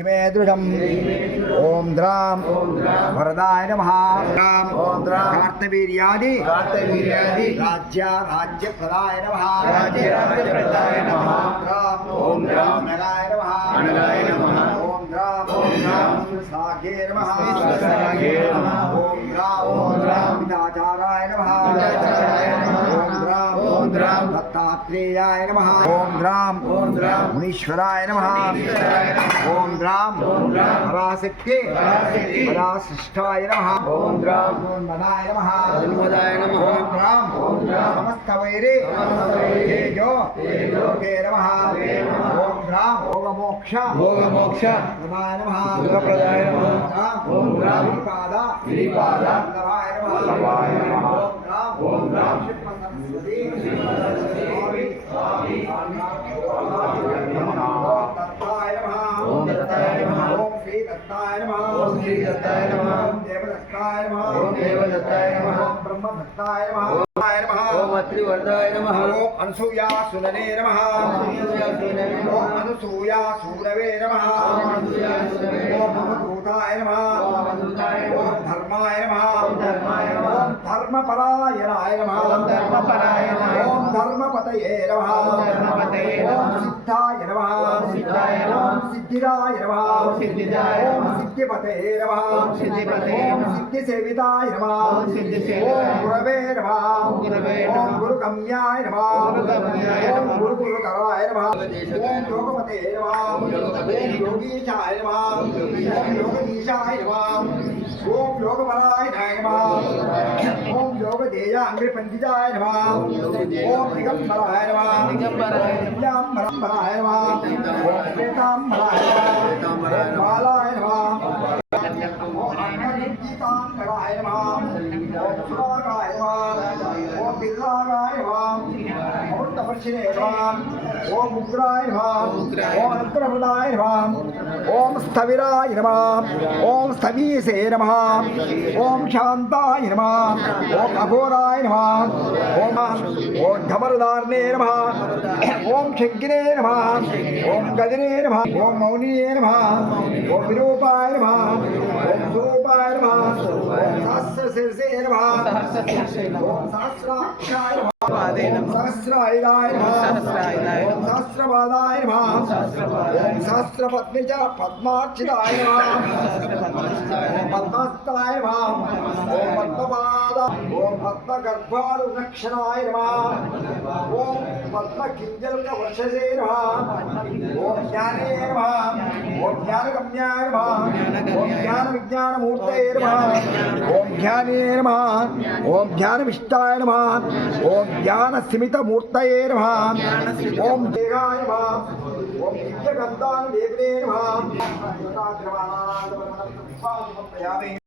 ఇమే దృఢం ఓం ద్రాం వరదాయ నమ ద్రాం కార్తవీర్యాది కార్తవీర్యాది రాజ్య రాజ్య ప్రదాయ నమ రాజ్య రాజ్య ప్రదాయ నమః. ద్రాం ఓం ద్రాం అనగాయ నమ అనగాయ నమః. ఓం ద్రాం ఓం ద్రాం సాగే నమ సాగే నమః. ఓం ద్రాం ఓం ద్రాం పితాచారాయ దత్తాత్రేయాయ నమ ఓం ద్రాం ఓం ద్రాం మునీశ్వరాయ నమ. ఓం ద్రాం పరాశక్తి పరాశిష్టాయ నమ ఓం ద్రాం మన్మదాయ నమ మన్మదాయ నమః. ఓం ద్రాం సమస్త వైరి తేజో తే నమ. ఓం ద్రాం భోగమోక్ష భోగమోక్ష ప్రదాయ నమ సుఖప్రదాయ నమః. ఓం ద్రాం శ్రీపాద శ్రీపాద వల్లభాయ నమ. ఓం ద్రాం ఓం శ్రీపద సరస్వతి స్వామి ఓం దత్తాయ నమ ఓం దత్తాయ నమః. ఓం శ్రీ దత్తాయ నమ ఓం శ్రీ దత్తాయ నమః. ఓం దేవదత్తాయ నమ ఓం దేవదత్తాయ నమః. ఓం బ్రహ్మదత్తాయ నమ ఓం నమ ఓం అత్రివర్ధాయ నమః ఓం అనసూయా సుననే నమ అనసూయాసునే నమః. ఓం అనసూయా సూరవే నమ ఓం అనసూయాసునే నమః. ఓం భవదూతాయ నమ ఓం అవధూతాయ నమః. ఓం ధర్మాయ నమ ఓం ధర్మాయ నమః. నమ ఓం ధర్మపరాయ నమః. ఓం ధర్మపతయే నమ ధర్మపతయే నమః. సిద్ధాయ నమ సిద్ధాయ నమః. సిద్ధిరాయ నమ ఓం నమః. సిద్ధిపతయే నమ సిద్ధిపతయే నమః. సిద్ధిసేవితాయ నమ సిద్ధిసేవితాయ ఓం గురవే నమ గురవే నమః. ఓం నమః. నమ నమ ఓం ఓం. యోగీశాయ నమ ఓం యోగీశాయ నమ ఓం ఓం యోగదేయ అంగ్రిపండితాయ నమ ఓం దిగంబరాయ నమ దిగంబరాయ నమః. దివ్యాంబరంబరాయ నమ ఓం శ్వేతాంబరాయ నమ శ్వేతాంబరాయ ఓం నమః. బాలాయ నమ ఓం అంగీతాంబరాయ నమ ఓం సురాగాయ నమ ఓం బిల్లాగాయ నమ అమృతవర్షిణే నమ ఓం ఉగ్రాయ నమ ఓం అనంతరమృదాయ నమ ఓం స్థవిరాయ నమ ఓం స్థవీసే నమ ఓం శాంతాయ నమ ఓం అఘోరాయ నమ ఓం ఓం ధమరదార్ణే నమ ఓం శంకినే నమ ఓం గదినే నమ ఓం మౌనినే నమ ఓం విరూపాయ నమ సహస్రాయుధాయ సహస్రాయుధాయ సహస్రపాదాయ ఓం సహస్రపత్ని చ పద్మార్చితాయ నమ. ఓం పద్మపాద ఓం పద్మగర్భాలు నక్షణాయ నమ. పద్మకింజల్క వర్షసే ఓం జ్ఞానే ఓం జ్ఞానగమ్యాయ ఓం జ్ఞాన విజ్ఞానమూర్తయే నమ ఓం జ్ఞానే నమ ఓం జ్ఞానవిష్టాయ ఓం ఓం ఓం నమ